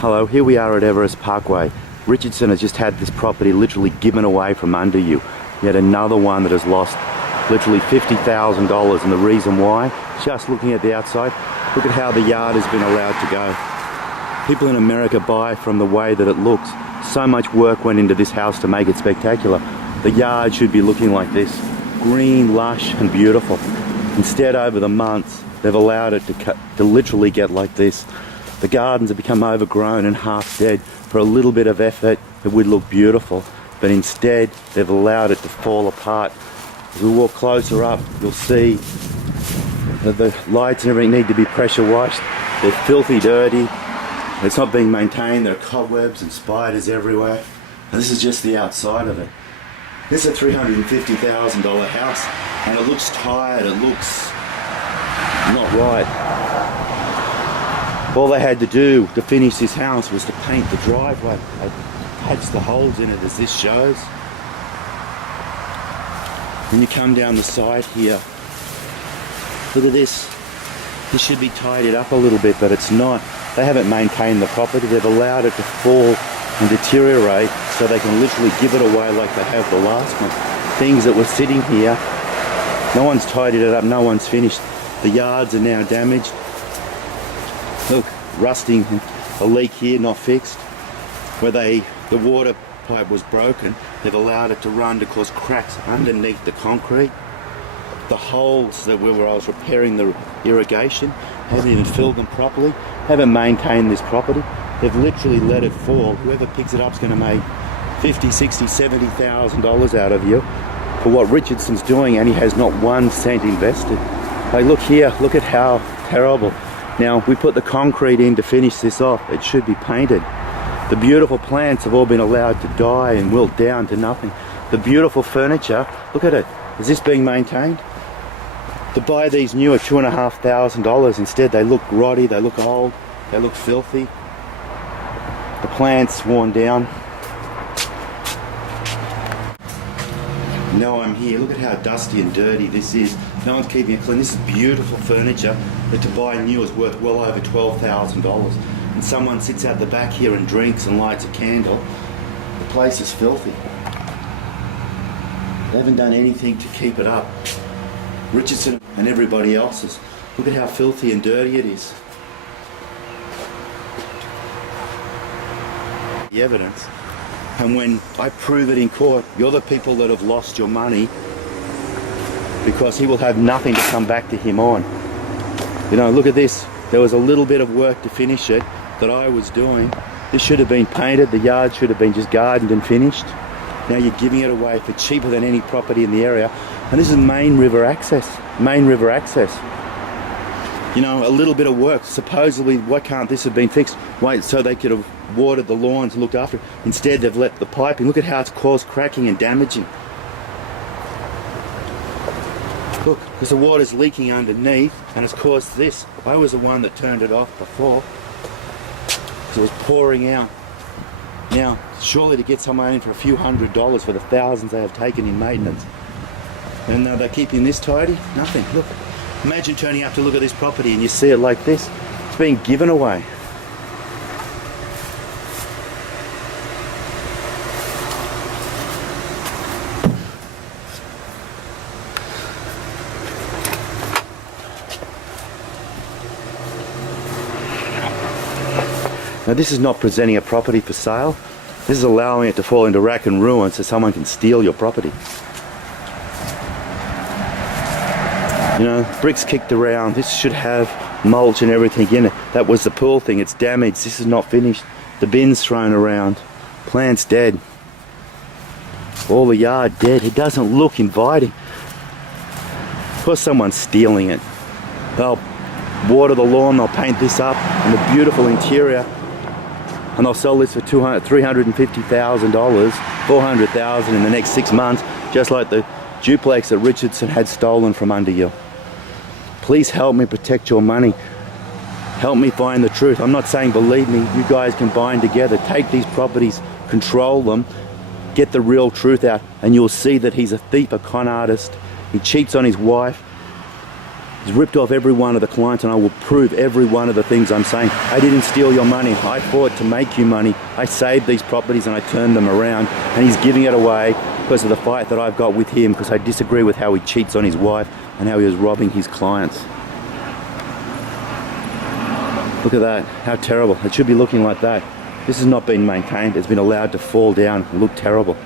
Hello, here we are at Everest Parkway. Richardson has just had this property literally given away from under you. Yet another one that has lost literally $50,000, and the reason why, just looking at the outside, look at how the yard has been allowed to go. People in America buy from the way that it looks. So much work went into this house to make it spectacular. The yard should be looking like this, green, lush and beautiful. Instead, over the months, they've allowed it to literally get like this. The gardens have become overgrown and half dead. For a little bit of effort, it would look beautiful, but instead they've allowed it to fall apart. As we walk closer up, you'll see that the lights and everything need to be pressure washed. They're filthy dirty. It's not being maintained. There are cobwebs and spiders everywhere. And this is just the outside of it. This is a $350,000 house, and it looks tired. It looks not right. All they had to do to finish this house was to paint the driveway. They patched the holes in it, as this shows. When you come down the side here, look at this. This should be tidied up a little bit, but it's not. They haven't maintained the property. They've allowed it to fall and deteriorate so they can literally give it away like they have the last one. Things that were sitting here, no one's tidied it up, no one's finished. The yards are now damaged. Look, rusting, a leak here not fixed. Where the water pipe was broken, they've allowed it to run to cause cracks underneath the concrete. The holes that where I was repairing the irrigation, haven't even filled them properly, haven't maintained this property. They've literally let it fall. Whoever picks it up is going to make $50,000, $60,000, $70,000 out of you for what Richardson's doing, and he has not 1 cent invested. Hey, look here, look at how terrible. Now, we put the concrete in to finish this off. It should be painted. The beautiful plants have all been allowed to die and wilt down to nothing. The beautiful furniture, look at it. Is this being maintained? To buy these new at $2,500, instead they look rotty, they look old, they look filthy. The plants worn down. Now I'm here, look at how dusty and dirty this is. No one's keeping it clean. This is beautiful furniture that to buy new is worth well over $12,000. And someone sits out the back here and drinks and lights a candle. The place is filthy. They haven't done anything to keep it up. Richardson and everybody else's. Look at how filthy and dirty it is. The evidence. And when I prove it in court, you're the people that have lost your money, because he will have nothing to come back to him on. You know, look at this. There was a little bit of work to finish it that I was doing. This should have been painted. The yard should have been just gardened and finished. Now you're giving it away for cheaper than any property in the area. And this is main river access. Main river access. You know, a little bit of work. Supposedly, why can't this have been fixed? Wait, so they could have watered the lawns and looked after it. Instead, they've let the piping. Look at how it's caused cracking and damaging. Look, because the water's leaking underneath and it's caused this. I was the one that turned it off before because it was pouring out. Now, surely to get someone in for a few $100s for the thousands they have taken in maintenance, and they're keeping this tidy? Nothing. Look, imagine turning up to look at this property and you see it like this. It's being given away. Now this is not presenting a property for sale. This is allowing it to fall into rack and ruin so someone can steal your property. You know, bricks kicked around. This should have mulch and everything in it. That was the pool thing. It's damaged. This is not finished. The bins thrown around. Plants dead. All the yard dead. It doesn't look inviting. Of course someone's stealing it. They'll water the lawn, they'll paint this up, and the beautiful interior, and they'll sell this for $350,000, $400,000 in the next 6 months, just like the duplex that Richardson had stolen from under you. Please help me protect your money. Help me find the truth. I'm not saying believe me. You guys can bind together. Take these properties, control them, get the real truth out, and you'll see that he's a thief, a con artist. He cheats on his wife. He's ripped off every one of the clients, and I will prove every one of the things I'm saying. I didn't steal your money. I fought to make you money. I saved these properties and I turned them around, and he's giving it away because of the fight that I've got with him, because I disagree with how he cheats on his wife and how he was robbing his clients. Look at that, how terrible. It should be looking like that. This has not been maintained. It's been allowed to fall down and look terrible.